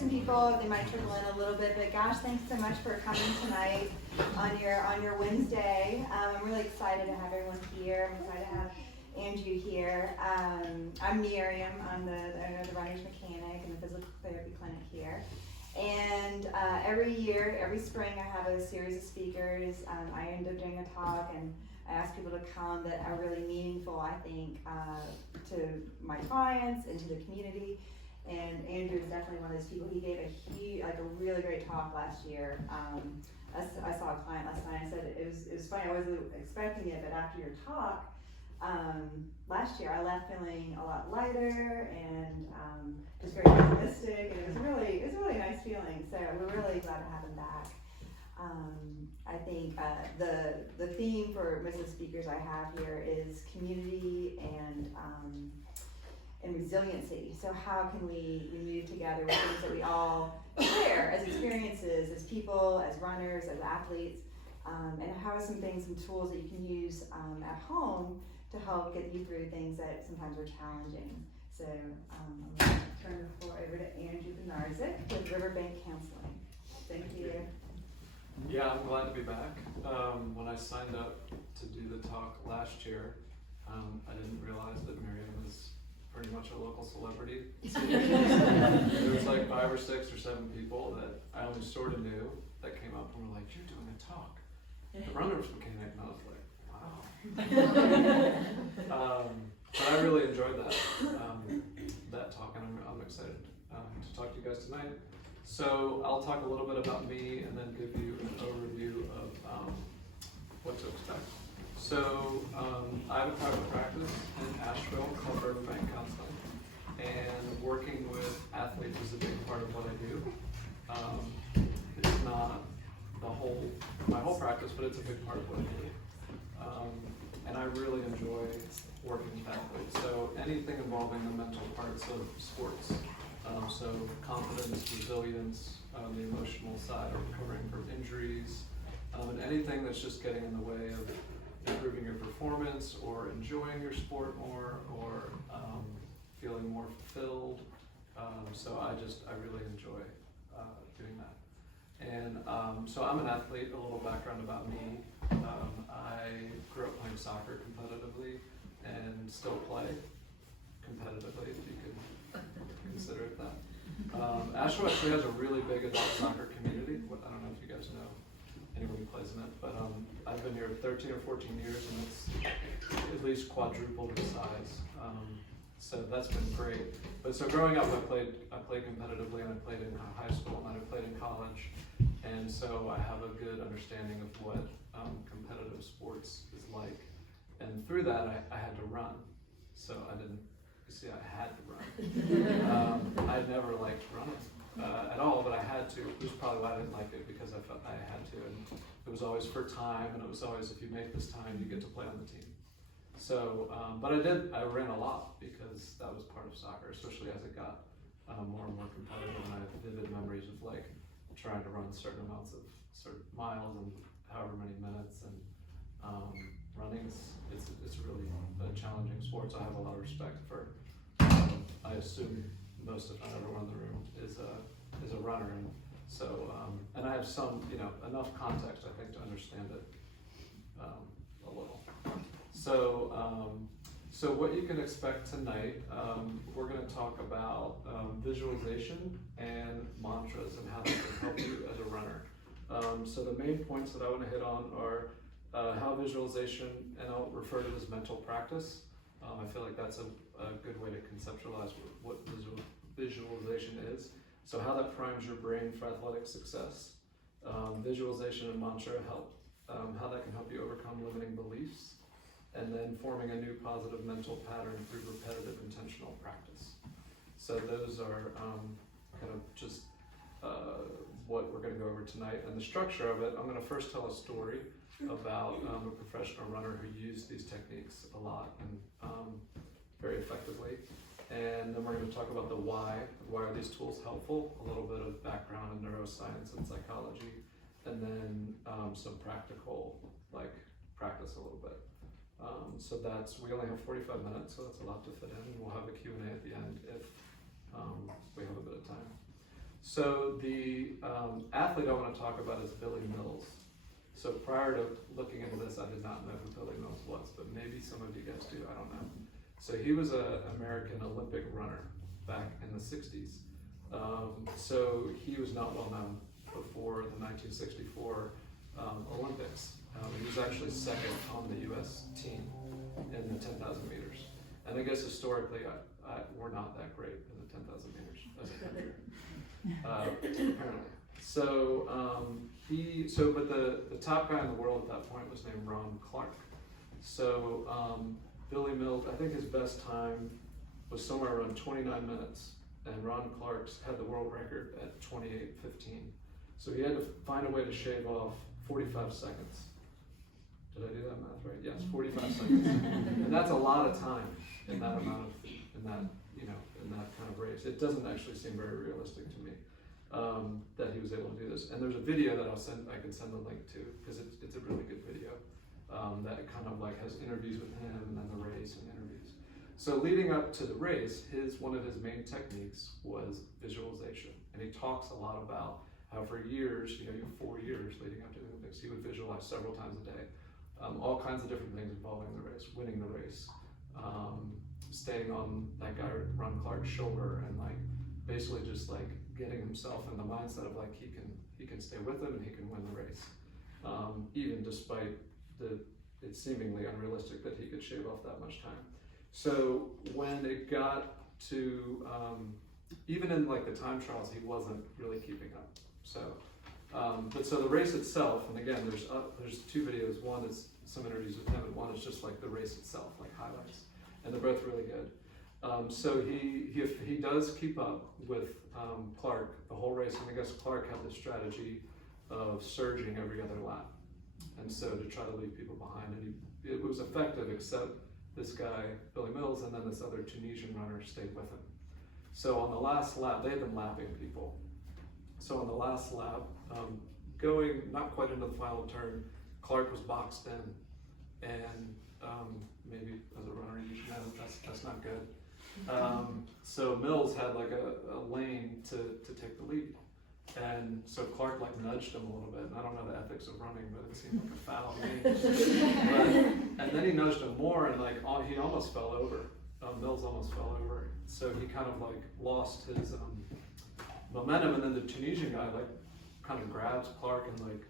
some people, they might trickle in a little bit, but gosh, thanks so much for coming tonight on your Wednesday. I'm really excited to have everyone here. I'm excited to have Andrew here. I'm Miriam. I'm the runner's mechanic in the physical therapy clinic here. And every year, every spring, I have a series of speakers. I end up doing a talk, and I ask people to come that are really meaningful, I think, to my clients and to the community. And Andrew is definitely one of those people. He gave a really great talk last year. I saw a client last night and said it was funny. I wasn't expecting it, but after your talk last year, I left feeling a lot lighter and just very optimistic. And it was a really nice feeling. So we're really glad to have him back. I think the theme for most of the speakers I have here is community and resiliency. So how can we move together with things that we all share as experiences, as people, as runners, as athletes, and how are some tools that you can use at home to help get you through things that sometimes are challenging. So I'm going to turn the floor over to Andrew Benarzik with Riverbank Counseling. Thank you. Yeah, I'm glad to be back. When I signed up to do the talk last year, I didn't realize that Miriam is pretty much a local celebrity. There was like 5 or 6 or 7 people that I only sort of knew that came up and were like, "You're doing a talk, the runner's mechanic," and I was like, wow. But I really enjoyed that talk, and I'm excited to talk to you guys tonight. So I'll talk a little bit about me and then give you an overview of what to expect. So I have a private practice in Asheville called Riverbank Counseling, and working with athletes is a big part of what I do. It's not my whole practice, but it's a big part of what I do. And I really enjoy working with athletes. So anything involving the mental parts of sports. So confidence, resilience, the emotional side of recovering from injuries, and anything that's just getting in the way of improving your performance or enjoying your sport more or feeling more fulfilled. So I really enjoy doing that. And so I'm an athlete. A little background about me. I grew up playing soccer competitively and still play competitively, if you could consider it that. Asheville actually has a really big adult soccer community. I don't know if you guys know anyone who plays in it, but I've been here 13 or 14 years, and it's at least quadrupled in size. So that's been great. But so growing up, I played competitively, and I played in high school, and I played in college, and so I have a good understanding of what competitive sports is like. And through that, I had to run. So I had to run. I'd never liked running at all, but I had to. It was probably why I didn't like it, because I felt I had to. And it was always for time, and it was always, if you make this time, you get to play on the team. So, but I ran a lot because that was part of soccer, especially as it got more and more competitive. And I have vivid memories of like trying to run certain amounts of certain miles and however many minutes. And running it's really a challenging sport. So I have a lot of respect for. I assume most, if not everyone in the room, is a runner, and so and I have some enough context, I think, to understand it a little. So what you can expect tonight, we're going to talk about visualization and mantras and how they can help you as a runner. So the main points that I want to hit on are how visualization, and I'll refer to it as mental practice. I feel like that's a good way to conceptualize what visualization is. So how that primes your brain for athletic success. Visualization and mantra help. How that can help you overcome limiting beliefs. And then forming a new positive mental pattern through repetitive intentional practice. So those are kind of just what we're going to go over tonight. And the structure of it, I'm going to first tell a story about a professional runner who used these techniques a lot and very effectively. And then we're going to talk about the why. Why are these tools helpful? A little bit of background in neuroscience and psychology. And then some practical, like practice a little bit. So we only have 45 minutes, so that's a lot to fit in. And we'll have a Q&A at the end if we have a bit of time. So the athlete I want to talk about is Billy Mills. So prior to looking into this, I did not know who Billy Mills was, but maybe some of you guys do, I don't know. So he was an American Olympic runner back in the 60s. So he was not well known before the 1964 Olympics. He was actually second on the US team in the 10,000 meters. And I guess historically, we're not that great in the 10,000 meters as a country, apparently. So but the top guy in the world at that point was named Ron Clark. So Billy Mills, I think his best time was somewhere around 29 minutes, and Ron Clark's had the world record at 28:15. So he had to find a way to shave off 45 seconds. Did I do that math right? Yes, 45 seconds. And that's a lot of time in that amount of, in that kind of race. It doesn't actually seem very realistic to me that he was able to do this. And there's a video that I can send the link to, because it's a really good video that kind of like has interviews with him and then the race and interviews. So leading up to the race, one of his main techniques was visualization. And he talks a lot about how for years, 4 years leading up to the Olympics, he would visualize several times a day. All kinds of different things involving the race, winning the race, staying on that guy Ron Clark's shoulder, and like basically just like getting himself in the mindset of like he can stay with him and he can win the race, even despite it's seemingly unrealistic that he could shave off that much time. So when it got to even in like the time trials, he wasn't really keeping up. So. But so the race itself, and again, there's two videos. One is some interviews with him, and one is just like the race itself, like highlights, and they're both really good. So he does keep up with Clark the whole race, and I guess Clark had the strategy of surging every other lap, and so to try to leave people behind, and it was effective, except this guy Billy Mills and then this other Tunisian runner stayed with him. So on the last lap, they had been lapping people. So on the last lap, going not quite into the final turn, Clark was boxed in, and maybe as a runner you should know that's not good. So Mills had like a lane to take the lead, and so Clark like nudged him a little bit. And I don't know the ethics of running, but it seemed like a foul to me. And then he nudged him more, and like he almost fell over. Mills almost fell over, so he kind of like lost his momentum, and then the Tunisian guy like kind of grabs Clark and like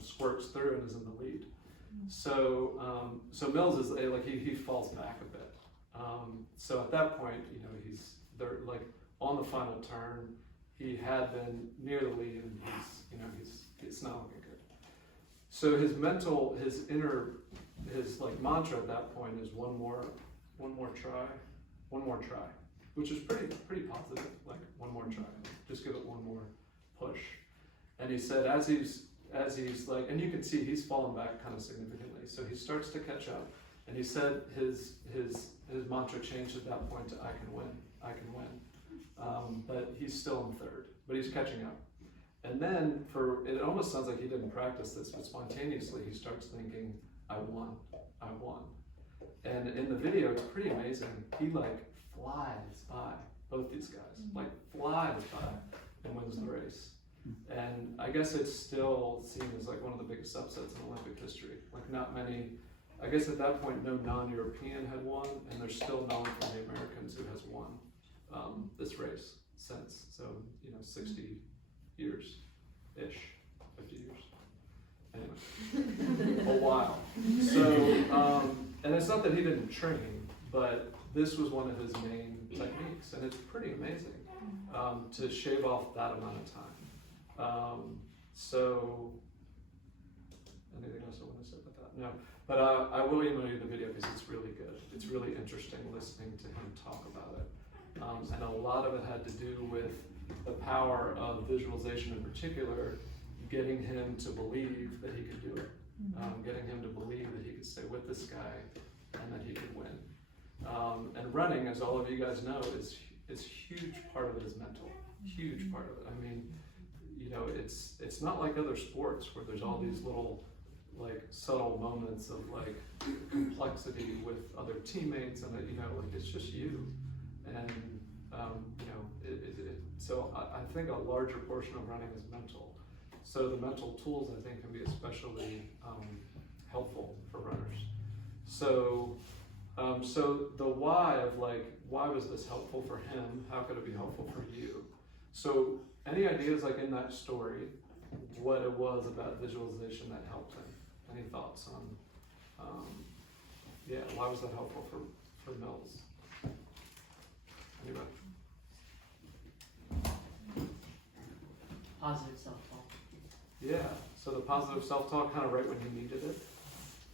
squirts through and is in the lead. So Mills is like he falls back a bit. So at that point, he's there like on the final turn. He had been near the lead, and it's not looking good. So his mantra at that point is one more try, which is pretty positive. Like one more try, just give it one more push. And he said as he's like, and you can see he's fallen back kind of significantly. So he starts to catch up, and he said his mantra changed at that point to I can win. But he's still in third, but he's catching up. And then it almost sounds like he didn't practice this, but spontaneously he starts thinking, I won. And in the video, it's pretty amazing. He like flies by both these guys, like flies by and wins the race. And I guess it's still seen as like one of the biggest upsets in Olympic history. Like not many, I guess at that point, no non-European had won, and there's still no one from the Americans who has won this race since. So, 60 years-ish, 50 years. Anyway, a while. So, and it's not that he didn't train, but this was one of his main techniques, and it's pretty amazing to shave off that amount of time. So, anything else I want to say about that? No, but I will email you the video because it's really good. It's really interesting listening to him talk about it. And a lot of it had to do with the power of visualization in particular, getting him to believe that he could do it, getting him to believe that he could stay with this guy and that he could win. And running, as all of you guys know, is huge part of it is mental, huge part of it. I mean, it's not like other sports where there's all these little like subtle moments of like complexity with other teammates, and like it's just you. And So I think a larger portion of running is mental. So the mental tools I think can be especially helpful for runners. So the why of like, why was this helpful for him? How could it be helpful for you? So any ideas like in that story, what it was about visualization that helped him? Any thoughts on, why was that helpful for Mills? Anybody? Positive self-talk. Yeah, so the positive self-talk kind of right when he needed it,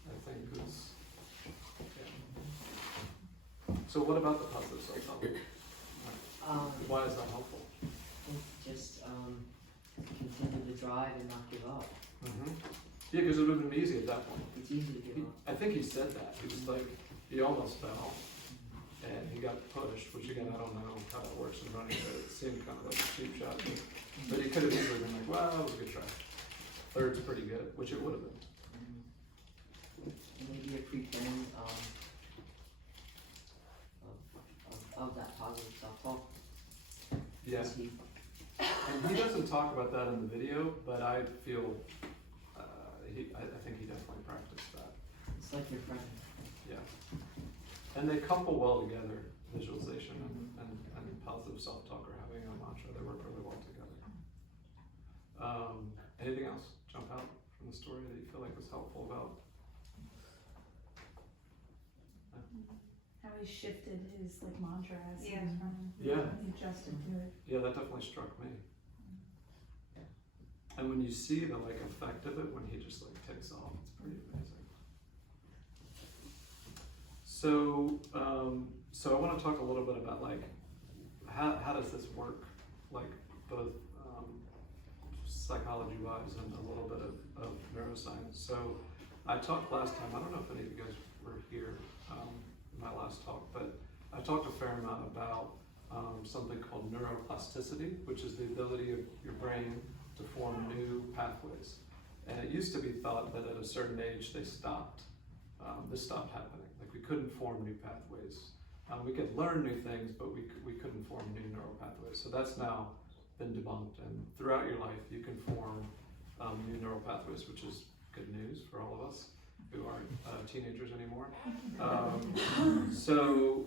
I think was, yeah. So what about the positive self-talk? Why is that helpful? Just continue to drive and not give up. Mm-hmm. Yeah, because it would have been easy at that point. It's easy to give up. I think he said that. He was like, he almost fell, and he got pushed, which again, I don't know how that works in running, but it seemed kind of like a cheap shot. But he could have easily been like, well, that was a good try. Third's pretty good, which it would have been. Maybe a pre-plan of that positive self-talk. Yeah. And he doesn't talk about that in the video, but I feel, I think he definitely practiced that. It's like your friend. Yeah. And they couple well together, visualization and positive self-talk or having a mantra. They work really well together. Anything else jump out from the story that you feel like was helpful about? How he shifted his like mantra as he Yeah. was running. Yeah. He adjusted to it. Yeah, that definitely struck me. And when you see the like effect of it when he just like takes off, it's pretty amazing. So, so I want to talk a little bit about like how does this work, like both psychology-wise and a little bit of neuroscience. So I talked last time. I don't know if any of you guys were here in my last talk, but I talked a fair amount about something called neuroplasticity, which is the ability of your brain to form new pathways. And it used to be thought that at a certain age they stopped. This stopped happening. Like we couldn't form new pathways. We could learn new things, but we couldn't form new neural pathways. So that's now been debunked. And throughout your life, you can form new neural pathways, which is good news for all of us who aren't teenagers anymore. So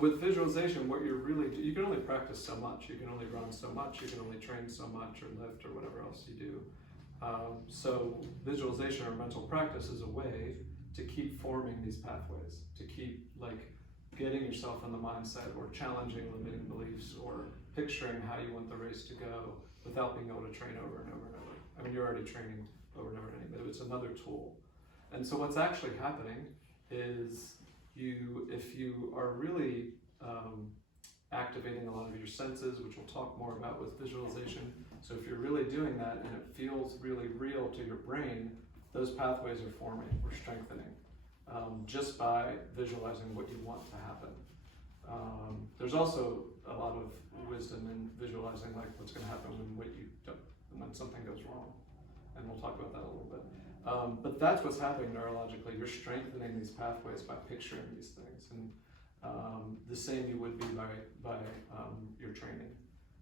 with visualization, what you're really, you can only practice so much. You can only run so much. You can only train so much or lift or whatever else you do. So visualization or mental practice is a way to keep forming these pathways, to keep like getting yourself in the mindset or challenging limiting beliefs or picturing how you want the race to go without being able to train over and over and over. I mean, you're already training over and over and over, but it's another tool. And so what's actually happening is if you are really activating a lot of your senses, which we'll talk more about with visualization. So if you're really doing that and it feels really real to your brain, those pathways are forming or strengthening just by visualizing what you want to happen. There's also a lot of wisdom in visualizing like what's going to happen when something goes wrong, and we'll talk about that a little bit. But that's what's happening neurologically. You're strengthening these pathways by picturing these things, and the same you would be by your training.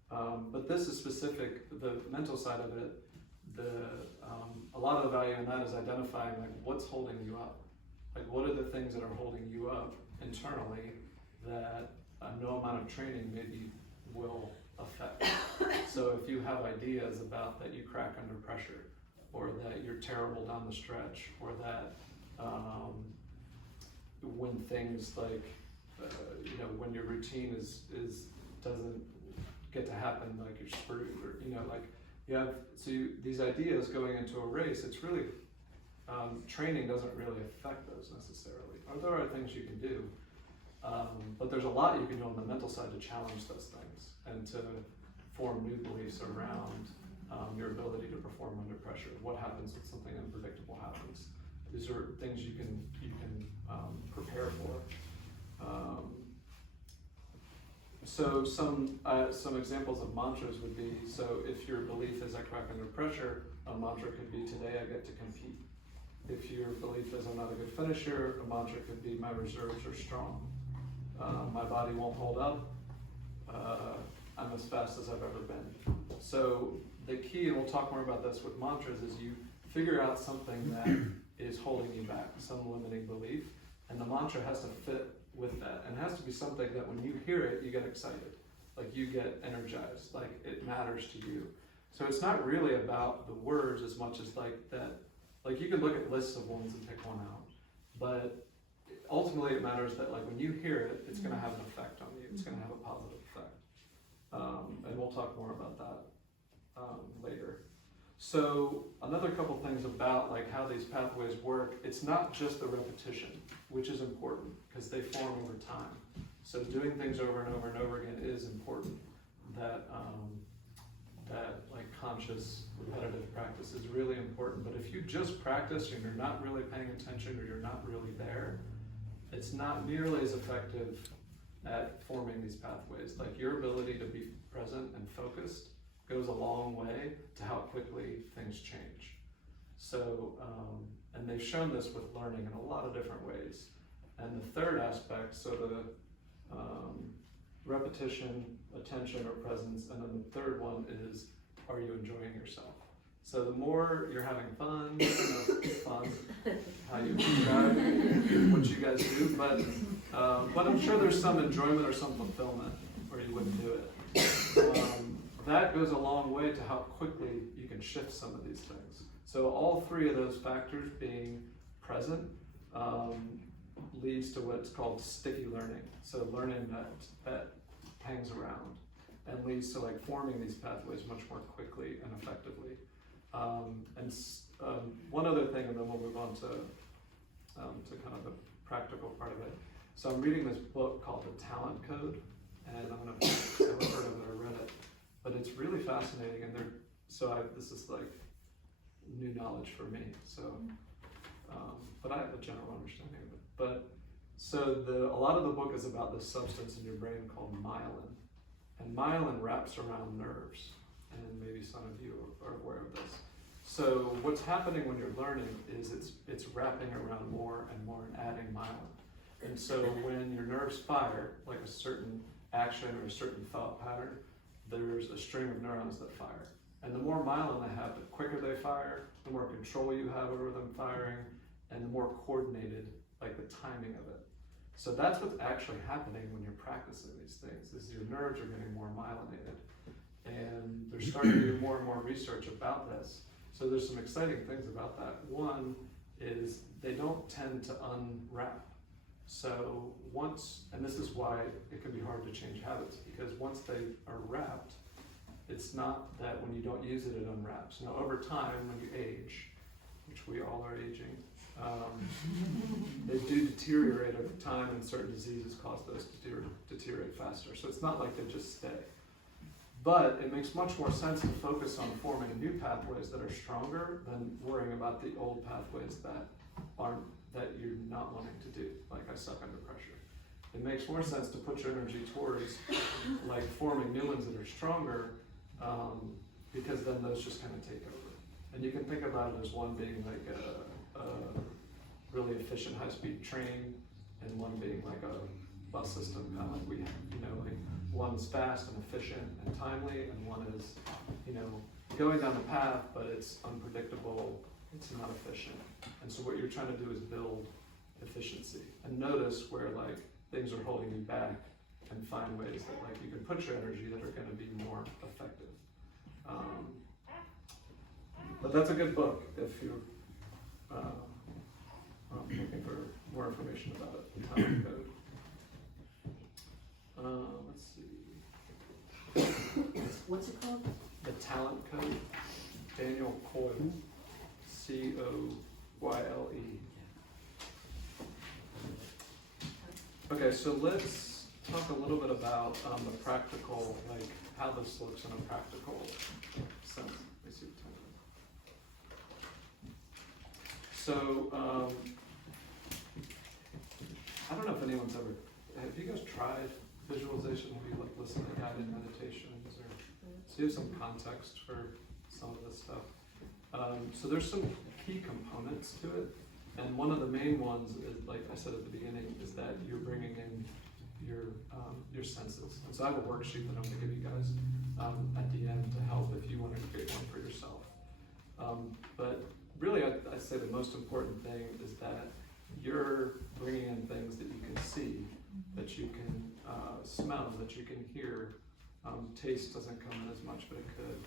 But this is specific. The mental side of it, a lot of the value in that is identifying like what's holding you up. Like what are the things that are holding you up internally that no amount of training maybe will affect. So if you have ideas about that you crack under pressure, or that you're terrible down the stretch, or that when things like when your routine doesn't get to happen, like you're screwed, or like these ideas going into a race, it's really training doesn't really affect those necessarily. There are things you can do, but there's a lot you can do on the mental side to challenge those things and to form new beliefs around your ability to perform under pressure. What happens when something unpredictable happens? These are things you can prepare for. So some examples of mantras would be, so if your belief is I crack under pressure, a mantra could be today I get to compete. If your belief is I'm not a good finisher, a mantra could be my reserves are strong. My body won't hold up. I'm as fast as I've ever been. So the key, and we'll talk more about this with mantras, is you figure out something that is holding you back, some limiting belief, and the mantra has to fit with that, and it has to be something that when you hear it, you get excited, like you get energized, like it matters to you. So it's not really about the words as much as like that, like you can look at lists of ones and pick one out, but ultimately it matters that like when you hear it, it's gonna have an effect on you, it's gonna have a positive effect. And we'll talk more about that later. So another couple things about like how these pathways work, it's not just the repetition, which is important because they form over time. So doing things over and over and over again is important. That like conscious repetitive practice is really important. But if you just practice and you're not really paying attention or you're not really there, it's not nearly as effective at forming these pathways. Like your ability to be present and focused goes a long way to how quickly things change. So, and they've shown this with learning in a lot of different ways. And the third aspect, so the repetition, attention or presence, and then the third one is, are you enjoying yourself? So the more you're having fun, fun, how you describe what you guys do, but I'm sure there's some enjoyment or some fulfillment, or you wouldn't do it. That goes a long way to how quickly you can shift some of these things. So all three of those factors being present leads to what's called sticky learning. So learning that hangs around and leads to like forming these pathways much more quickly and effectively. One other thing, and then we'll move on to kind of the practical part of it. So I'm reading this book called The Talent Code, and I've never heard of it or read it, but it's really fascinating. And this is like new knowledge for me. So, but I have a general understanding of it. But so a lot of the book is about this substance in your brain called myelin, and myelin wraps around nerves. And maybe some of you are aware of this. So what's happening when you're learning is it's wrapping around more and more and adding myelin. And so when your nerves fire, like a certain action or a certain thought pattern, there's a string of neurons that fire. And the more myelin they have, the quicker they fire, the more control you have over them firing, and the more coordinated, like the timing of it. So that's what's actually happening when you're practicing these things, is your nerves are getting more myelinated. And they're starting to do more and more research about this. So there's some exciting things about that. One is they don't tend to unwrap. So and this is why it can be hard to change habits, because once they are wrapped, it's not that when you don't use it, it unwraps. Now over time, when you age, which we all are aging, they do deteriorate over time, and certain diseases cause those to deteriorate faster. So it's not like they just stay. But it makes much more sense to focus on forming new pathways that are stronger than worrying about the old pathways that you're not wanting to do, like I suck under pressure. It makes more sense to put your energy towards like forming new ones that are stronger, because then those just kind of take over. And you can think about it as one being like a really efficient high-speed train, and one being like a bus system, kind of like we have, like one's fast and efficient and timely, and one is, going down the path, but it's unpredictable, it's not efficient. And so what you're trying to do is build efficiency, and notice where like things are holding you back, and find ways that like you can put your energy that are going to be more effective. But that's a good book if you're looking for more information about it. The Talent Code. Let's see. What's it called? The Talent Code. Daniel Coyle. Coyle. Okay, so let's talk a little bit about the practical, like how this looks in a practical sense. Let me see what time it is. So, I don't know if anyone's have you guys tried visualization? Have you like listened to guided meditations, or so you have some context for some of this stuff? So there's some key components to it, and one of the main ones is, like I said at the beginning, is that you're bringing in your senses. And So I have a worksheet that I'm gonna give you guys at the end to help if you want to create one for yourself. But really, I'd say the most important thing is that you're bringing in things that you can see, that you can smell, that you can hear. Taste doesn't come in as much, but it could,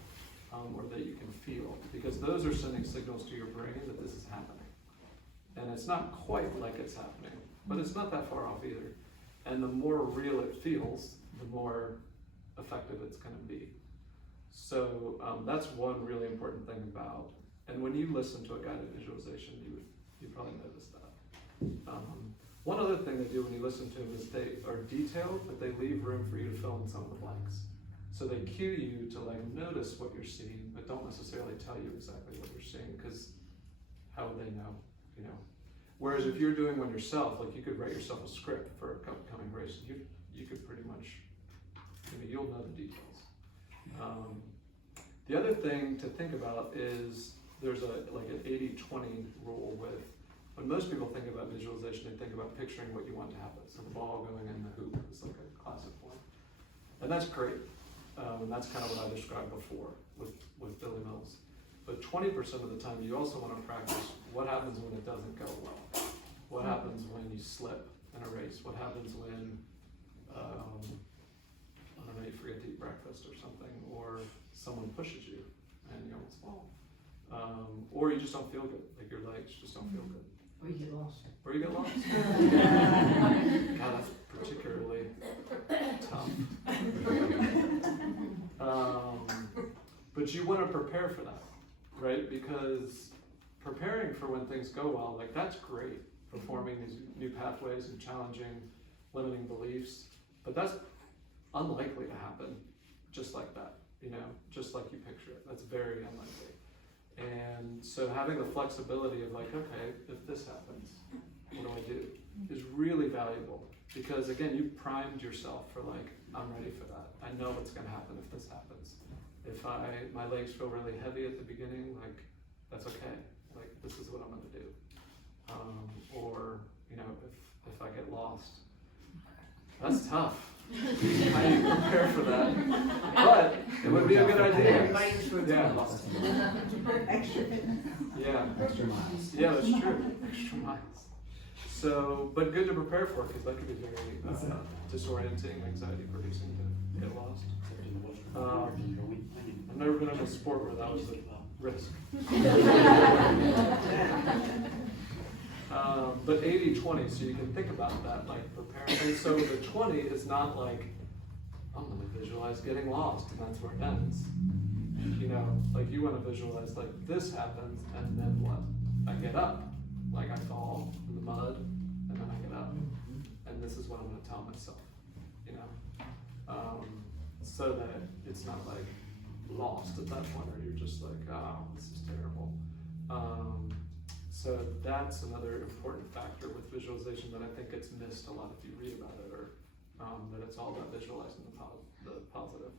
or that you can feel, because those are sending signals to your brain that this is happening. And it's not quite like it's happening, but it's not that far off either. And the more real it feels, the more effective it's going to be. So that's one really important thing about, and when you listen to a guided visualization, you probably notice that. One other thing they do when you listen to them is they are detailed, but they leave room for you to fill in some of the blanks. So they cue you to like notice what you're seeing, but don't necessarily tell you exactly what you're seeing, because how would they know, you know? Whereas if you're doing one yourself, like you could write yourself a script for a upcoming race, you could pretty much, you'll know the details. The other thing to think about is there's like an 80-20 rule with, when most people think about visualization, they think about picturing what you want to happen. So the ball going in the hoop is like a classic one. And that's great. And that's kind of what I described before with Billy Mills. But 20% of the time, you also want to practice what happens when it doesn't go well. What happens when you slip in a race? What happens when, I don't know, you forget to eat breakfast or something, or someone pushes you and you almost fall. Or you just don't feel good, like your legs just don't feel good. Or you get lost. Or you get lost. God, that's particularly tough. But you want to prepare for that, right? Because preparing for when things go well, like that's great, performing these new pathways and challenging limiting beliefs, but that's unlikely to happen just like that, you know, just like you picture it. That's very unlikely. And so having the flexibility of like, okay, if this happens, what do I do? Is really valuable, because again, you primed yourself for like, I'm ready for that. I know what's gonna happen if this happens. If my legs feel really heavy at the beginning, like that's okay. Like this is what I'm gonna do. Or, you know, if I get lost, that's tough. How do you prepare for that? But it would be a good idea. Everybody in this room Yeah. is lost. Extra. Yeah. Extra miles. Yeah, that's true. Extra miles. So, but good to prepare for, because that could be very disorienting, anxiety producing to get lost. I've never been in a sport where that was a risk. But 80-20, so you can think about that, like preparing. And so the 20 is not like, I'm gonna visualize getting lost and that's where it ends. You know, like you wanna visualize like this happens and then what? I get up, like I fall in the mud and then I get up. And this is what I'm gonna tell myself, you know? So that it's not like lost at that point, or you're just like, oh, this is terrible. So that's another important factor with visualization that I think gets missed a lot if you read about it, or that it's all about visualizing the positive.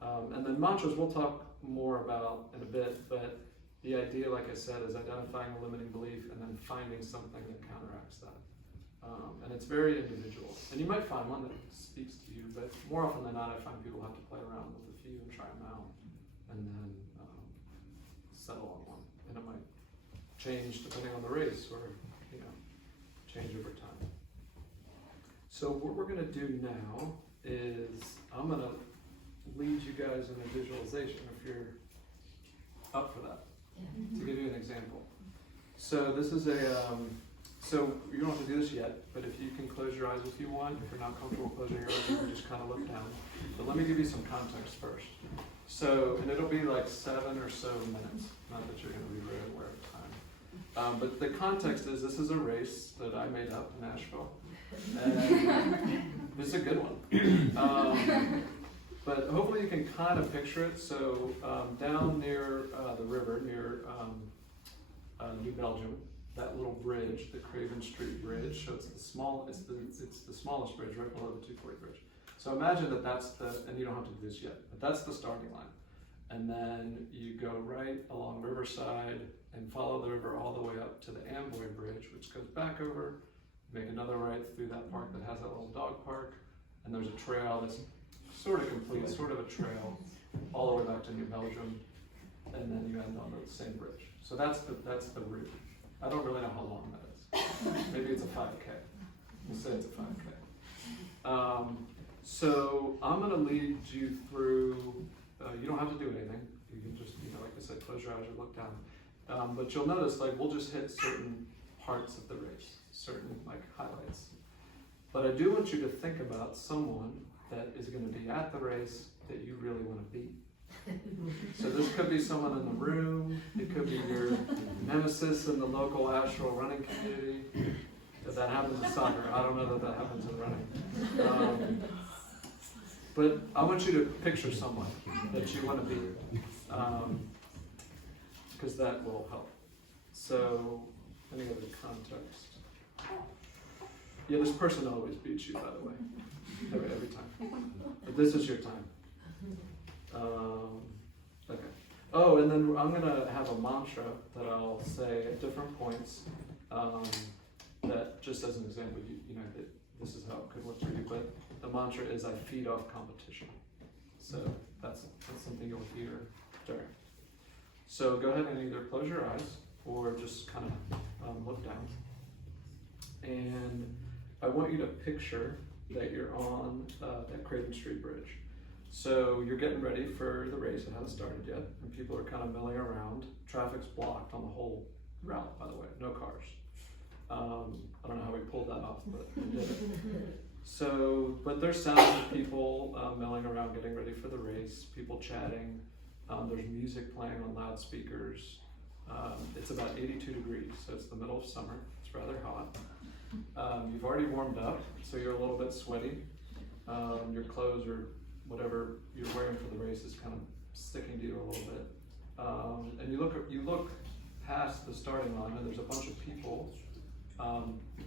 And then mantras we'll talk more about in a bit, but the idea, like I said, is identifying a limiting belief and then finding something that counteracts that. And it's very individual. And you might find one that speaks to you, but more often than not, I find people have to play around with a few and try them out, and then settle on one. And it might change depending on the race, or you know, change over time. So what we're going to do now is I'm going to lead you guys in a visualization if you're up for that. To give you an example. So this is a so you don't have to do this yet, but if you can close your eyes if you want. If you're not comfortable closing your eyes, you can just kind of look down. But let me give you some context first. So, and it'll be like 7 or so minutes. Not that you're going to be very aware of time. But the context is this is a race that I made up in Nashville. And this is a good one. But hopefully you can kind of picture it. So down near the river, near New Belgium, that little bridge, the Craven Street Bridge. So it's the smallest bridge right below the 240 bridge. So imagine that that's and you don't have to do this yet, but that's the starting line. And then you go right along Riverside and follow the river all the way up to the Amboy Bridge, which goes back over, make another right through that park that has that little dog park, and there's a trail that's sort of complete, sort of a trail, all the way back to New Belgium, and then you end on the same bridge. So that's the route. I don't really know how long that is. Maybe it's a 5K. We'll say it's a 5K. So I'm gonna lead you through, you don't have to do anything. You can just, like I said, close your eyes or look down. But you'll notice, like, we'll just hit certain parts of the race, certain, like, highlights. But I do want you to think about someone that is gonna be at the race that you really wanna beat. So this could be someone in the room, it could be your nemesis in the local Asheville running community. If that happens in soccer, I don't know that happens in running. But I want you to picture someone that you want to be, because that will help. So, any other context? Yeah, this person always beats you, by the way, every time. But this is your time. Okay. Oh, and then I'm gonna have a mantra that I'll say at different points. That just as an example, that this is how it could work for you. But the mantra is I feed off competition. So that's something you'll hear during. So go ahead and either close your eyes or just kind of look down. And I want you to picture that you're on that Craven Street Bridge. So you're getting ready for the race. It hasn't started yet, and people are kind of milling around. Traffic's blocked on the whole route, by the way, no cars. I don't know how we pulled that off, but we did it. So, but there's sounds of people milling around, getting ready for the race, people chatting. There's music playing on loudspeakers. It's about 82 degrees, so it's the middle of summer. It's rather hot. You've already warmed up, so you're a little bit sweaty. Your clothes or whatever you're wearing for the race is kind of sticking to you a little bit. And you look past the starting line, and there's a bunch of people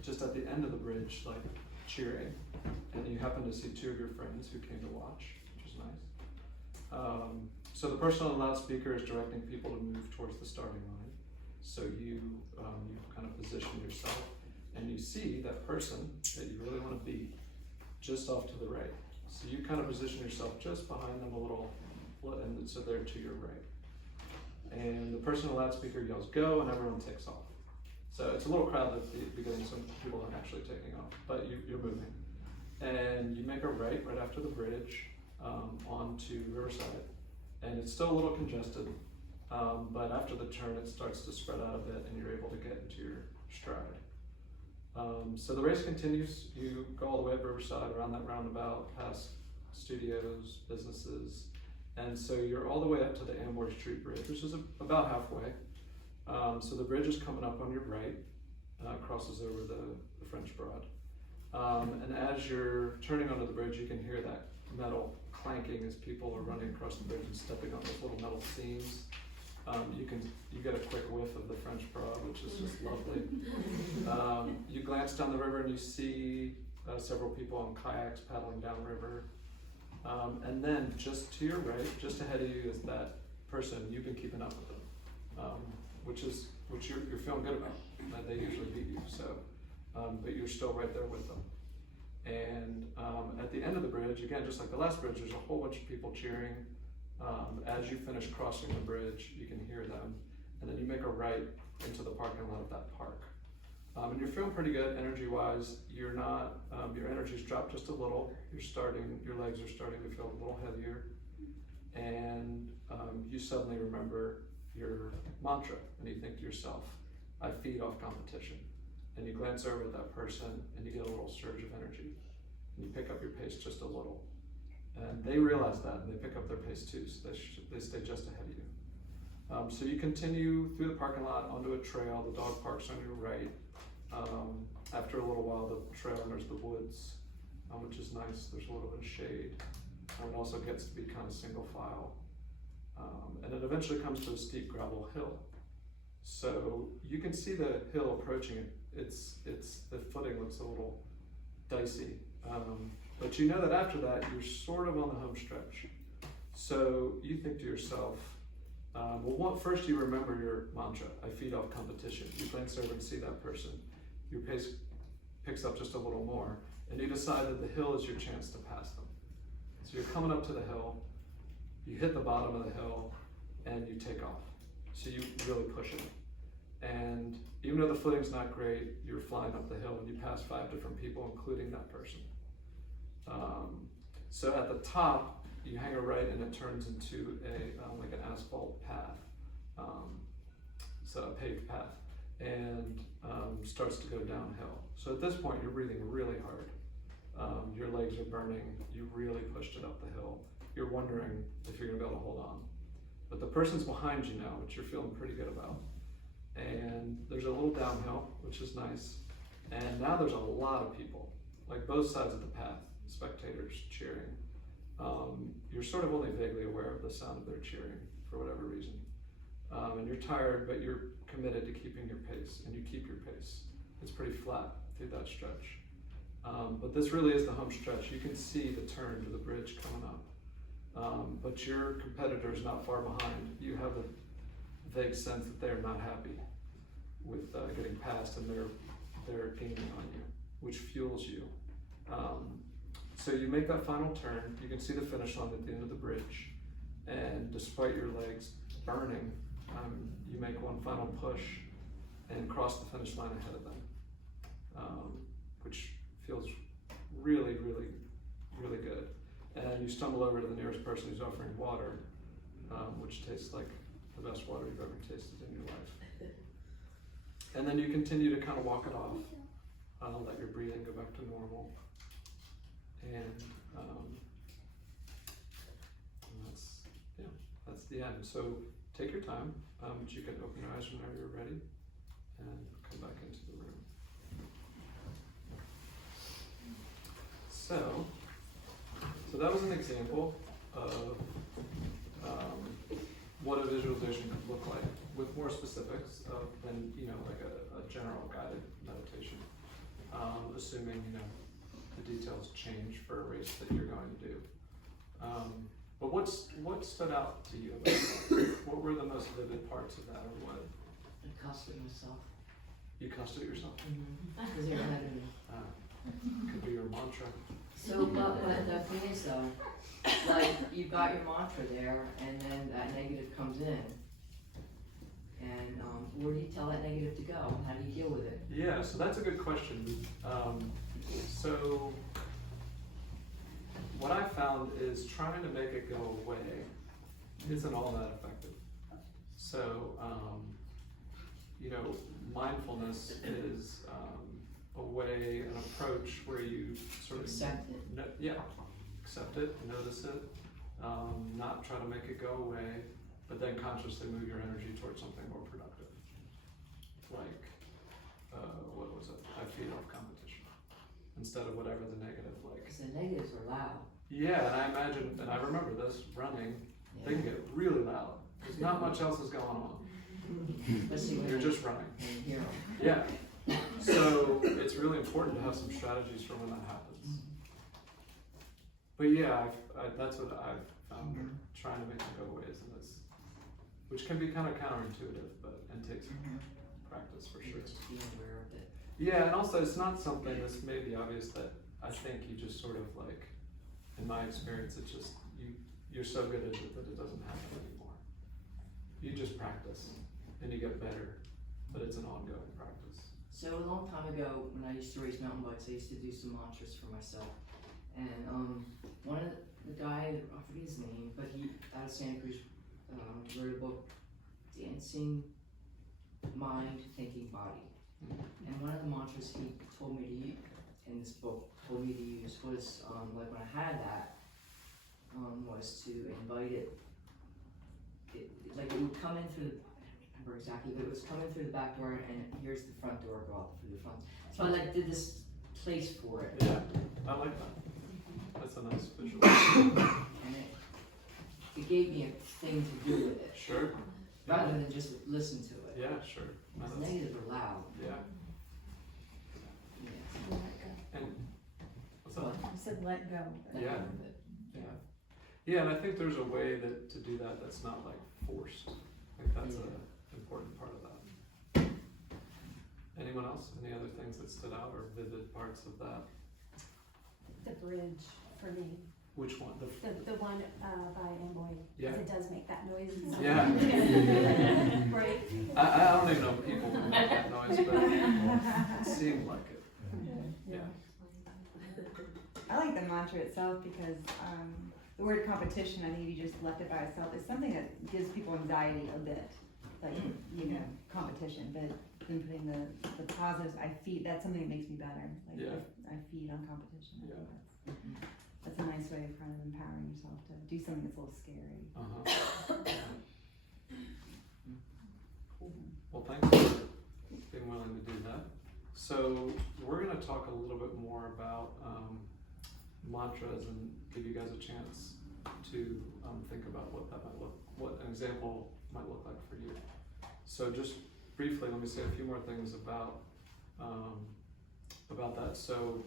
just at the end of the bridge, like cheering, and you happen to see two of your friends who came to watch, which is nice. So the person on the loudspeaker is directing people to move towards the starting line. So you kind of position yourself, and you see that person that you really want to beat just off to the right. So you kind of position yourself just behind them a little, and so they're to your right. And the person on the loudspeaker yells "go," and everyone takes off. So it's a little crowded at the beginning, some people aren't actually taking off, but you're moving. And you make a right after the bridge onto Riverside, and it's still a little congested, but after the turn it starts to spread out a bit and you're able to get into your stride. So the race continues. You go all the way up Riverside, around that roundabout, past studios, businesses, and so you're all the way up to the Amboy Street Bridge, which is about halfway. So the bridge is coming up on your right, crosses over the French Broad. And as you're turning onto the bridge, you can hear that metal clanking as people are running across the bridge and stepping on those little metal seams. You get a quick whiff of the French Broad, which is just lovely. You glance down the river and you see several people on kayaks paddling downriver. And then just to your right, just ahead of you, is that person you've been keeping up with them. Which you're feeling good about. They usually beat you, so, but you're still right there with them. And at the end of the bridge, again, just like the last bridge, there's a whole bunch of people cheering. As you finish crossing the bridge, you can hear them, and then you make a right into the parking lot of that park. And you're feeling pretty good energy-wise. You're not, your energy's dropped just a little. Your legs are starting to feel a little heavier, and you suddenly remember your mantra, and you think to yourself, I feed off competition. And you glance over at that person and you get a little surge of energy, and you pick up your pace just a little. And they realize that, and they pick up their pace too, so they stay just ahead of you. So you continue through the parking lot onto a trail. The dog park's on your right. After a little while, the trail enters the woods, which is nice. There's a little bit of shade. It also gets to be kind of single file. And it eventually comes to a steep gravel hill. So you can see the hill approaching it. The footing looks a little dicey. But you know that after that, you're sort of on the home stretch. So you think to yourself, first you remember your mantra, I feed off competition. You glance over and see that person. Your pace picks up just a little more, and you decide that the hill is your chance to pass them. So you're coming up to the hill, you hit the bottom of the hill, and you take off. So you really push it. And even though the footing's not great, you're flying up the hill and you pass 5 different people, including that person. So at the top, you hang a right and it turns into like an asphalt path, so a paved path, and starts to go downhill. So at this point, you're breathing really hard. Your legs are burning. You really pushed it up the hill. You're wondering if you're gonna be able to hold on. But the person's behind you now, which you're feeling pretty good about. And there's a little downhill, which is nice. And now there's a lot of people, like both sides of the path, spectators cheering. You're sort of only vaguely aware of the sound of their cheering for whatever reason. And you're tired, but you're committed to keeping your pace, and you keep your pace. It's pretty flat through that stretch. But this really is the home stretch. You can see the turn to the bridge coming up. But your competitor is not far behind. You have a vague sense that they're not happy with getting past, and they're gaining on you, which fuels you. So you make that final turn. You can see the finish line at the end of the bridge, and despite your legs burning, you make one final push and cross the finish line ahead of them, which feels really, really, really good. And you stumble over to the nearest person who's offering water, which tastes like the best water you've ever tasted in your life. And then you continue to kind of walk it off, let your breathing go back to normal. And that's the end. So take your time, but you can open your eyes whenever you're ready and come back into the room. So that was an example of what a visualization could look like, with more specifics than like a general guided meditation. Assuming the details change for a race that you're going to do. But what stood out to you about that? What were the most vivid parts of that, or what? I cussed at myself. You cussed at yourself? Because they're ahead of me. Could be your mantra. So, but the thing is though, like, you've got your mantra there, and then that negative comes in. And where do you tell that negative to go? How do you deal with it? Yeah, so that's a good question. So what I found is trying to make it go away isn't all that effective. So, mindfulness is a way, an approach where you sort of Accept it. Accept it, notice it, not try to make it go away, but then consciously move your energy towards something more productive. Like, what was it? I feed off competition instead of whatever the negative like. Because the negatives are loud. Yeah, and I imagine, and I remember this running, they can get really loud. There's not much else is going on. Especially when You're just running. you hear them. Yeah. So it's really important to have some strategies for when that happens. But yeah, that's what I've found trying to make it go away is in this, which can be kind of counterintuitive, and takes practice for sure. Just being aware of it. Yeah, and also it's not something that's maybe obvious that I think you just sort of like, in my experience, it's just you're so good at it that it doesn't happen anymore. You just practice and you get better, but it's an ongoing practice. So a long time ago, when I used to race mountain bikes, I used to do some mantras for myself. And one of the guy, I forget his name, but he out of Santa Cruz wrote a book, Dancing Mind, Thinking Body. And one of the mantras he told me to use in this book, told me to use was like when I had that, was to invite it. Like it would come in through the, I don't remember exactly, but it was coming through the back door, and here's the front door, go out through the front. So I like did this place for it. Yeah, I like that. That's a nice visual. And it gave me a thing to do with it, Sure. rather than just listen to it. Yeah, sure. No, Because that's- negatives are loud. yeah. Yeah. And what's that? I said let go. Yeah. Yeah. Yeah, and I think there's a way to do that that's not like forced. I think that's an important part of that. Anyone else? Any other things that stood out or vivid parts of that? The bridge for me. Which one? The one by Amboy. Yeah. It does make that noise. And stuff. Yeah. Right. I don't even know if people can make that noise, but it seemed like it. Yeah. I like the mantra itself because the word competition, I think if you just left it by itself, is something that gives people anxiety a bit. Like, competition, but then putting the positives, that's something that makes me better. Like, Yeah. I feed on competition. I Yeah. think that's a nice way of kind of empowering yourself to do something that's a little scary. Well, thanks for being willing to do that. So we're going to talk a little bit more about mantras and give you guys a chance to think about what an example might look like for you. So just briefly, let me say a few more things about that. So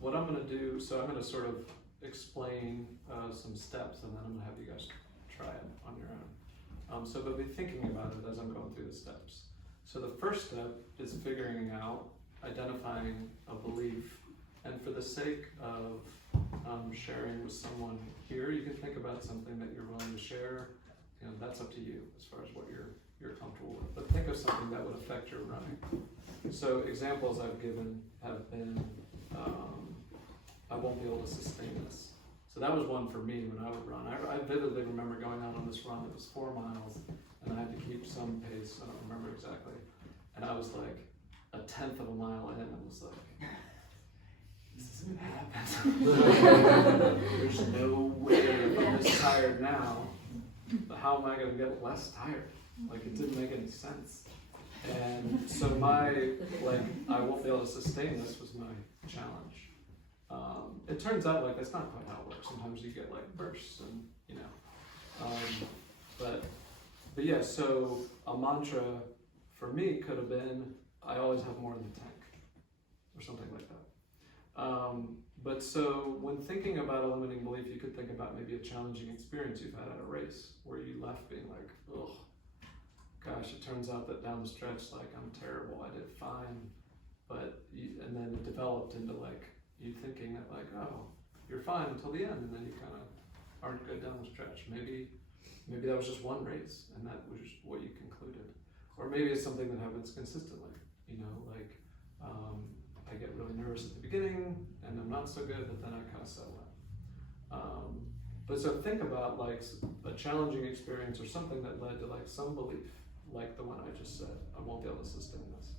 what I'm going to do, I'm going to sort of explain some steps, and then I'm going to have you guys try it on your own. But be thinking about it as I'm going through the steps. So the first step is figuring out, identifying a belief, and for the sake of sharing with someone here, you can think about something that you're willing to share. That's up to you as far as what you're comfortable with. But think of something that would affect your running. So examples I've given have been, I won't be able to sustain this. So that was one for me when I would run. I vividly remember going out on this run that was 4 miles, and I had to keep some pace, I don't remember exactly. And I was like a 1/10 of a mile in, and I was like, this isn't gonna happen. There's no way, if I'm this tired now, but how am I gonna get less tired? Like, it didn't make any sense. And so I won't be able to sustain this was my challenge. It turns out that's not quite how it works. Sometimes you get bursts and, but yeah, so a mantra for me could have been, I always have more in the tank, or something like that. But so when thinking about a limiting belief, you could think about maybe a challenging experience you've had at a race where you left being like, ugh, gosh, it turns out that down the stretch, I'm terrible, I did fine. And then it developed into you thinking that oh, you're fine until the end, and then you kind of aren't good down the stretch. Maybe that was just one race, and that was just what you concluded. Or maybe it's something that happens consistently, I get really nervous at the beginning, and I'm not so good, but then I kind of settle in. But so think about a challenging experience or something that led to some belief, like the one I just said, I won't be able to sustain this.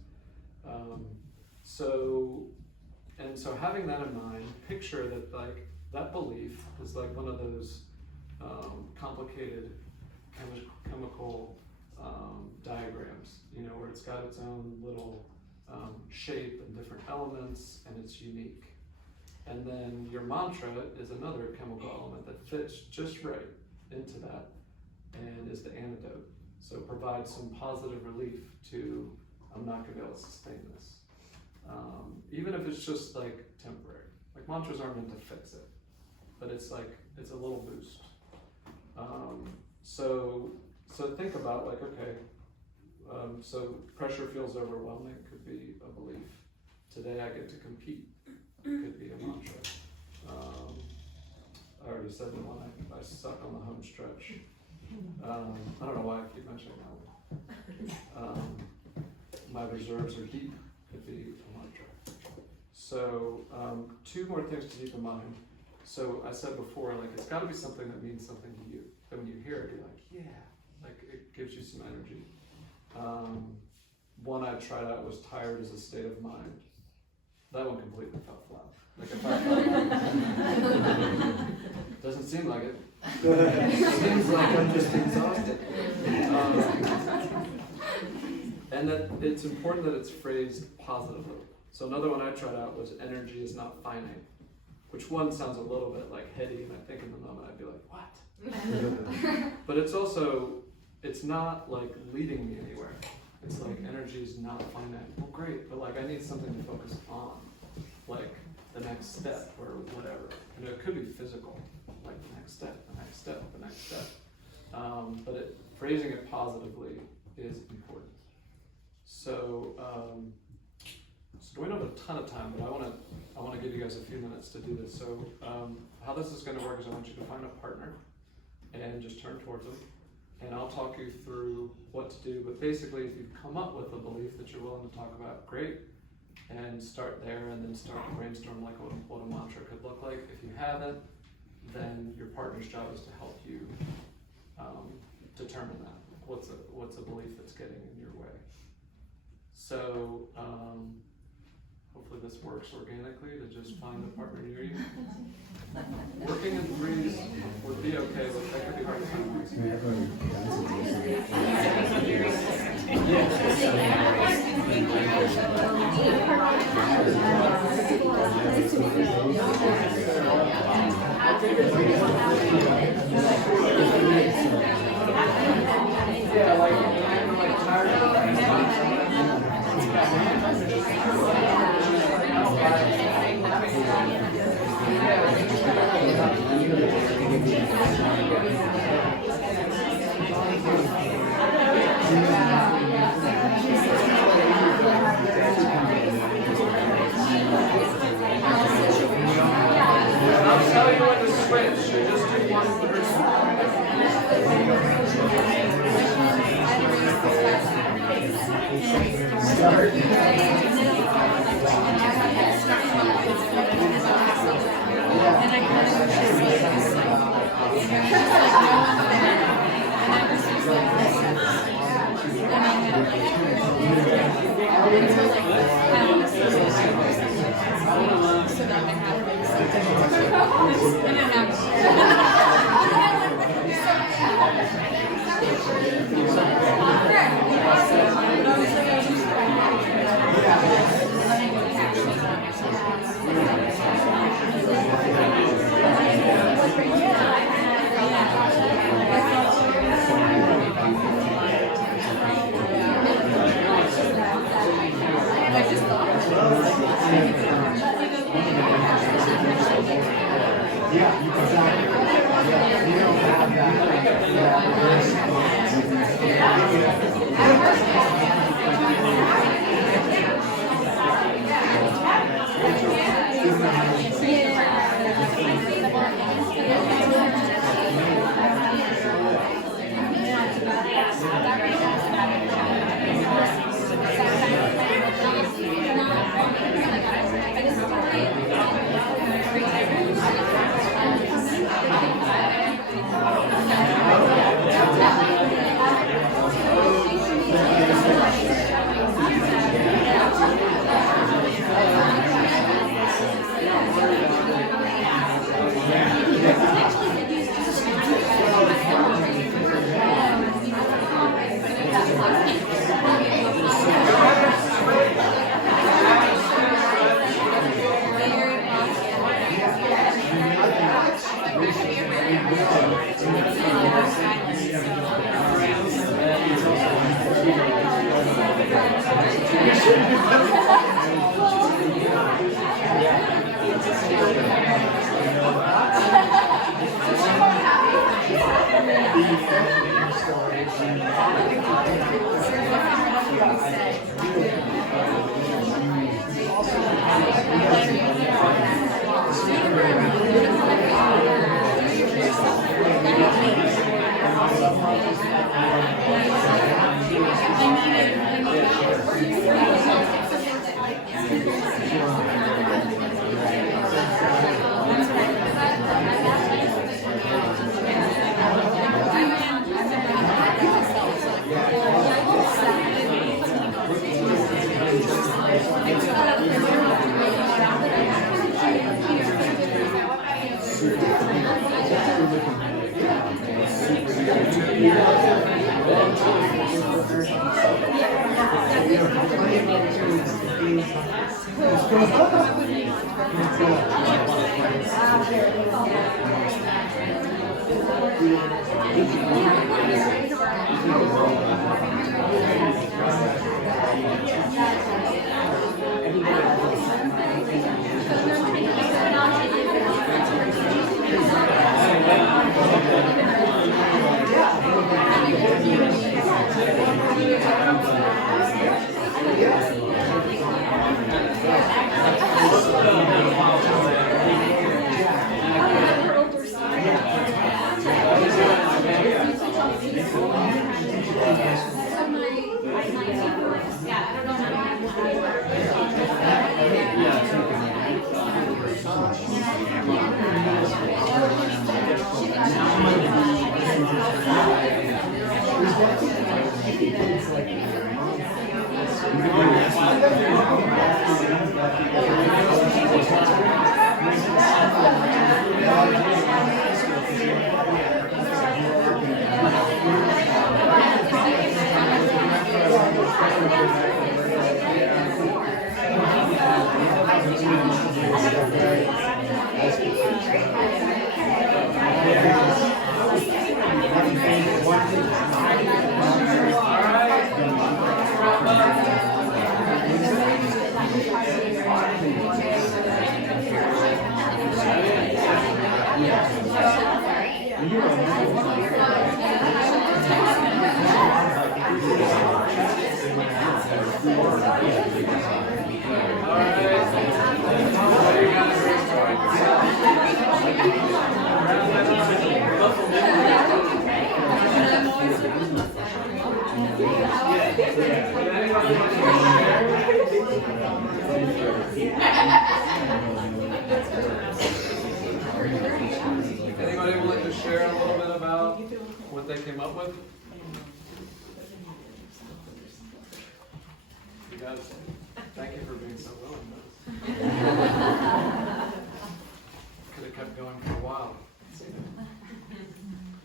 So having that in mind, picture that that belief is one of those complicated chemical diagrams, where it's got its own little shape and different elements, and it's unique. And then your mantra is another chemical element that fits just right into that and is the antidote. So it provides some positive relief to, I'm not gonna be able to sustain this. Even if it's just temporary. Mantras aren't meant to fix it, but it's it's a little boost. So think about okay, so pressure feels overwhelming, could be a belief. Today I get to compete, could be a mantra. I already said the one, I suck on the home stretch. I don't know why I keep mentioning that one. My reserves are deep, could be a mantra. So 2 more things to keep in mind. So I said before, it's gotta be something that means something to you. That when you hear it, you're like, yeah, it gives you some energy. One I tried out was tired as a state of mind. That one completely fell flat. If I doesn't seem like it. Seems like I'm just exhausted. And that it's important that it's phrased positively. So another one I tried out was energy is not finite, which one sounds a little bit heady, and I think in the moment I'd be like, what? But it's also, it's not leading me anywhere. It's energy is not finite. Well, great, but I need something to focus on, the next step or whatever. It could be physical, the next step, the next step, the next step. But phrasing it positively is important. So we don't have a ton of time, but I want to give you guys a few minutes to do this. So how this is going to work is I want you to find a partner and just turn towards them, and I'll talk you through what to do. But basically, if you've come up with a belief that you're willing to talk about, great, and start there, and then start to brainstorm like what a mantra could look like. If you haven't, then your partner's job is to help you determine that. What's a belief that's getting in your way. So hopefully this works organically to just find a partner near you. Working in threes would be okay, but that could be hard to Yeah, like tired of I'll tell you when to switch. You just do one person. Anybody would like to share a little bit about what they came up with? You guys, thank you for being so willing. Could have kept going for a while.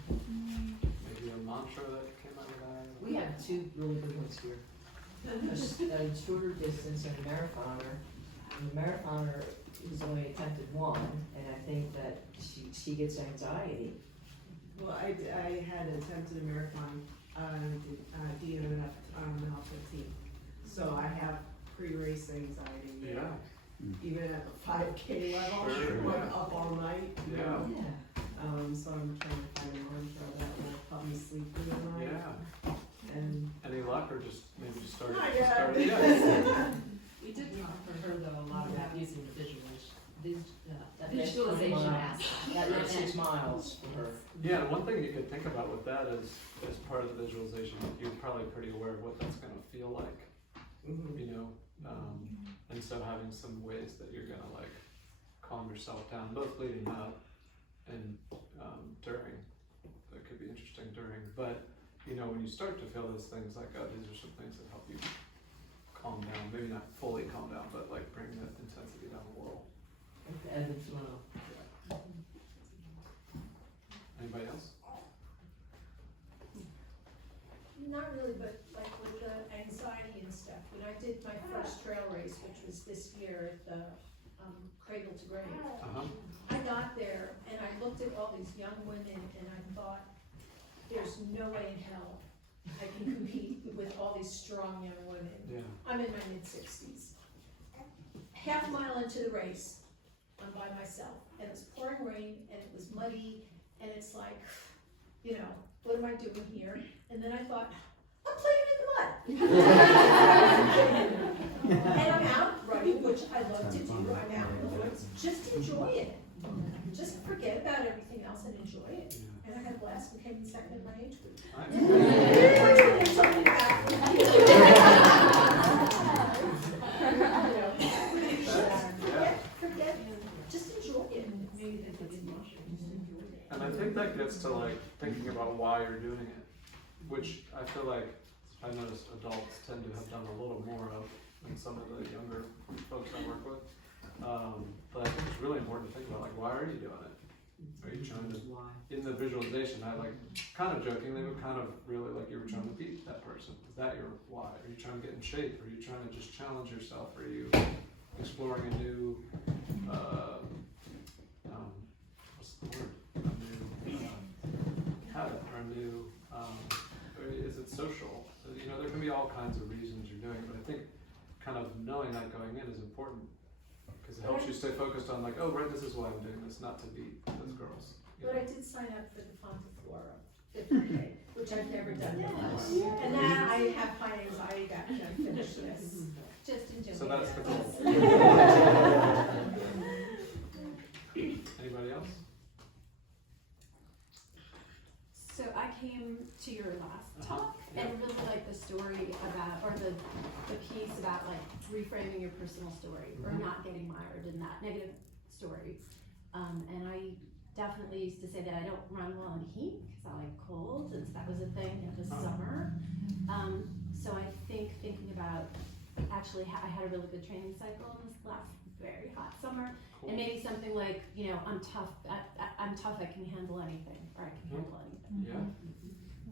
Maybe a mantra that came out of that. We have two really good ones here. A shorter distance and a marathoner. And the marathoner has only attempted one, and I think that she gets anxiety. Well, I had attempted a marathon on DNF on mile 15. So I have pre-race anxiety. Yeah. Even at the 5K level, Sure, like yeah. up all night. you Yeah. know. Yeah. So I'm trying to find a mantra that will help me sleep through the night. Yeah. And Any luck or just maybe just start? Not yet. Start, yeah. We did talk for her though a lot about using the that Next visualization 20 miles. aspect. That next 6 miles for her. Yeah, and one thing you could think about with that is, as part of the visualization, you're probably pretty aware of what that's going to feel like, you know, and so having some ways that you're going to like calm yourself down, both leading up and during. That could be interesting during, but you know, when you start to feel those things, like, oh, these are some things that help you calm down, maybe not fully calm down, but like bring that intensity down a little. Like the ebb and flow. Anybody else? Not really, but like with the anxiety and stuff, when I did my first trail race, which was this year at the Cradle to Grave, I got there and I looked at all these young women and I thought, there's no way in hell I can compete with all these strong young women. Yeah. I'm in my mid-60s. Half a mile into the race, I'm by myself, and it was pouring rain, and it was muddy, and it's like, you know, what am I doing here? And then I thought, I'm playing in the mud. And I'm out running, which I love to do. I'm out in the woods, just enjoy it. Just forget about everything else and enjoy it. And I had a blast and came second in my age group. Forget, just enjoy it. And I think that gets to like thinking about why you're doing it, which I feel like I noticed adults tend to have done a little more of than some of the younger folks I work with. But I think it's really important to think about like, why are you doing it? Are you trying to, in the visualization, I like kind of jokingly, but kind of really like you were trying to beat that person. Is that your why? Are you trying to get in shape? Are you trying to just challenge yourself? Are you exploring a new, what's the word? A new habit or a new, or is it social? So, you know, there can be all kinds of reasons you're doing it, but I think kind of knowing that going in is important. Because it helps you stay focused on like, oh, right, this is why I'm doing this, not to beat those girls. You But know? I did sign up for the Fontaflora 50K, which I've never done before. And now I have high anxiety after I finish this. Just enjoy it. So that's the goal. Anybody else? So I came to your last Uh-huh. talk and really liked the story about, or the piece about like reframing your personal story or not getting mired in that negative story. And I definitely used to say that I don't run well in heat because I like cold, and that was a thing this summer. So I think thinking about, actually I had a really good training cycle in this last very hot summer. Cool. And maybe something like, you know, I'm tough, I'm tough, I can handle anything, or I can handle anything. Yeah.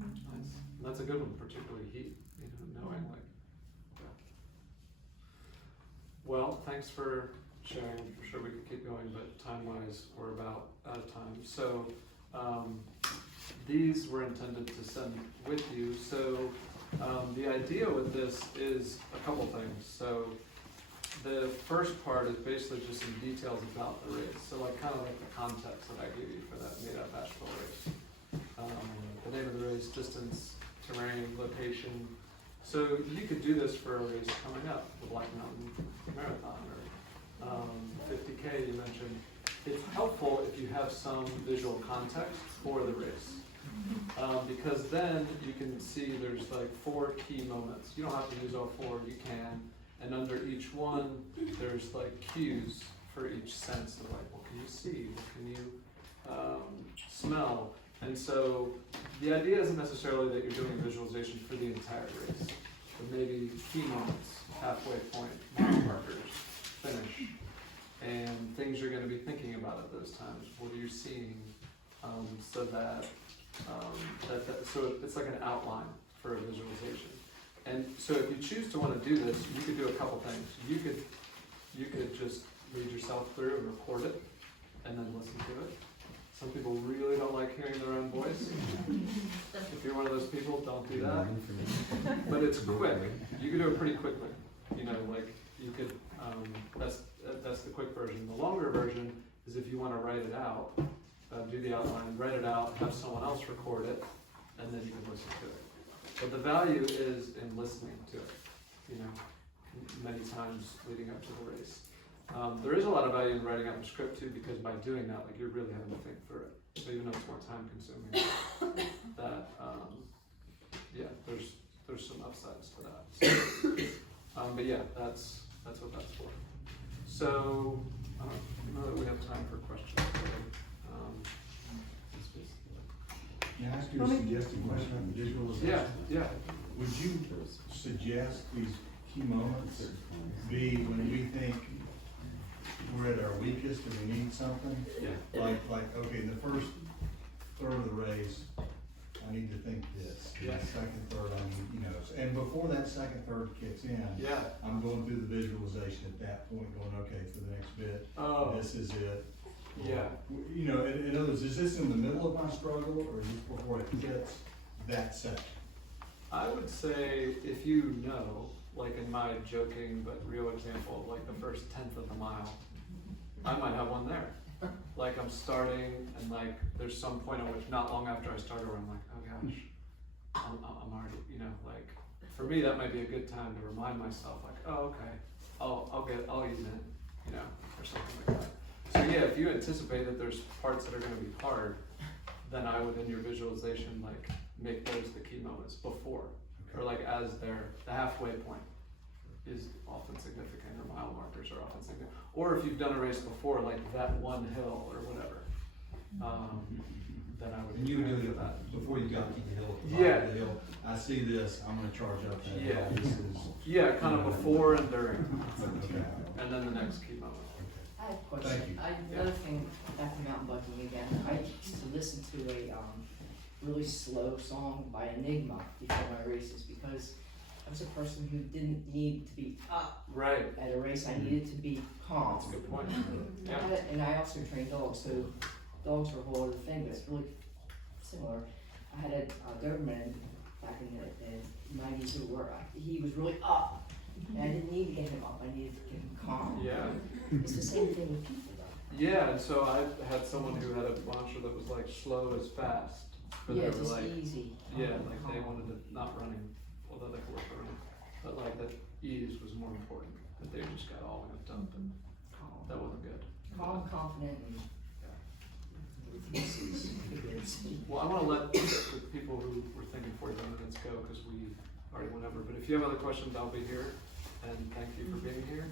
Nice. And that's a good one, particularly heat, you know, knowing like. Yeah. Well, thanks for sharing. I'm sure we could keep going, but time-wise, we're about out of time. So these were intended to send with you. So the idea with this is a couple things. So the first part is basically just some details about the race. So like kind of like the context that I gave you for that made-up Asheville race. The name of the race, distance, terrain, location. So you could do this for a race coming up, the Black Mountain Marathon or 50K you mentioned. It's helpful if you have some visual context for the race. Because then you can see there's like 4 key moments. You don't have to use all 4, you can. And under each one, there's like cues for each sense of like, what can you see? What can you smell? And so the idea isn't necessarily that you're doing visualization for the entire race, but maybe key moments, halfway point, mile markers, finish, and things you're going to be thinking about at those times. What are you seeing? So that, so it's like an outline for a visualization. And so if you choose to want to do this, you could do a couple things. You could just read yourself through and record it, and then listen to it. Some people really don't like hearing their own voice. If you're one of those people, don't do that. But it's quick. You can do it pretty quickly. You know, like you could. That's the quick version. The longer version is if you want to write it out, do the outline, write it out, have someone else record it, and then you can listen to it. But the value is in listening to it, you know, many times leading up to the race. There is a lot of value in writing out the script too, because by doing that, like you're really having to think through it. So even though it's more time consuming, that, yeah, there's some upsides to that. But yeah, that's what that's for. So, I don't know that we have time for questions. Can I ask you a suggested question on visualization? Yeah. Would you suggest these key moments be when we think we're at our weakest and we need something? Yeah. Like, okay, the first third of the race, I need to think this. Yeah. The second third, I need, you know, and before that second third kicks in, Yeah. I'm going through the visualization at that point, going, okay, for the next bit, Oh. this is it. Yeah. You know, in other words, is this in the middle of my struggle or is this before it hits that section? I would say if you know, like in my joking but real example, like the first 1/10 of the mile, I might have one there. Like I'm starting and like there's some point at which not long after I started where I'm like, oh gosh, I'm already, you know, like for me that might be a good time to remind myself like, oh okay, I'll use it, you know, or something like that. So yeah, if you anticipate that there's parts that are going to be hard, then I would in your visualization like make those the key moments before, or like as the halfway point is often significant, or mile markers are often significant. Or if you've done a race before, like that one hill or whatever, then I would. And you would do for that. it before you got to the hill. Yeah. The hill. I see this, I'm gonna charge up that hill. Yeah. This is, Yeah, kind of before and during, okay. and then the next key moment. I have a question. Thank you. Another thing, back to mountain biking again, I used to listen to a really slow song by Enigma before my races because I was a person who didn't need to be up Right. at a race. I needed to be calm. That's a good point. Yeah. And I also train dogs, so dogs are a whole other thing, but it's really similar. I had a Doberman back in the 90s who he was really up, and I didn't need to get him up, I needed to get him calm. Yeah. It's the same thing with people though. Yeah, and so I had someone who had a mantra that was like slow is fast. But Yeah, they were just like, easy. yeah, like they wanted to not running, although they could work for running, but like that ease was more important. That they just got all in a dump and Calm. that wasn't good. Calm, confident, and Well, I want to let the people who were thinking 45 minutes go because we already went over. But if you have other questions, I'll be here. And thank you for being here.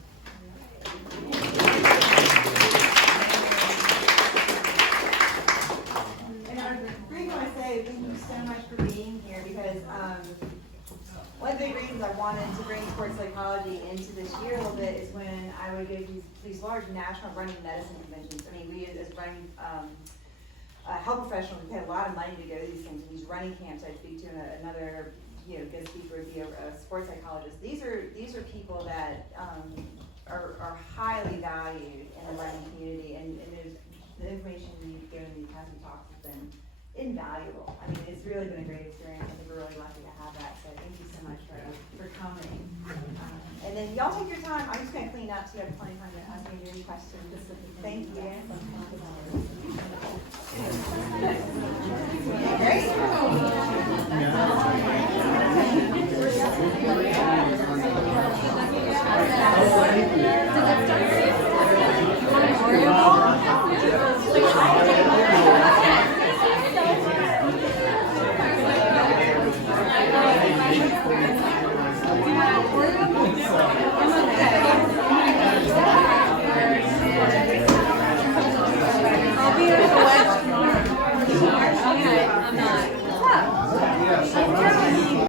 And I really want to say thank you so much for being here because one of the big reasons I wanted to bring sports psychology into this year a little bit is when I would go to these large national running medicine conventions. I mean, we as running health professionals, we pay a lot of money to go to these things. And these running camps, I speak to another good speaker would be a sports psychologist. These are people that are highly valued in the running community, and there's the information we've given these past talks has invaluable. I mean, it's really been a great experience. I think we're really lucky to have that. So thank you so much for coming. And then y'all take your time. I'm just gonna clean up so you have plenty of time to ask me any questions. Thank you.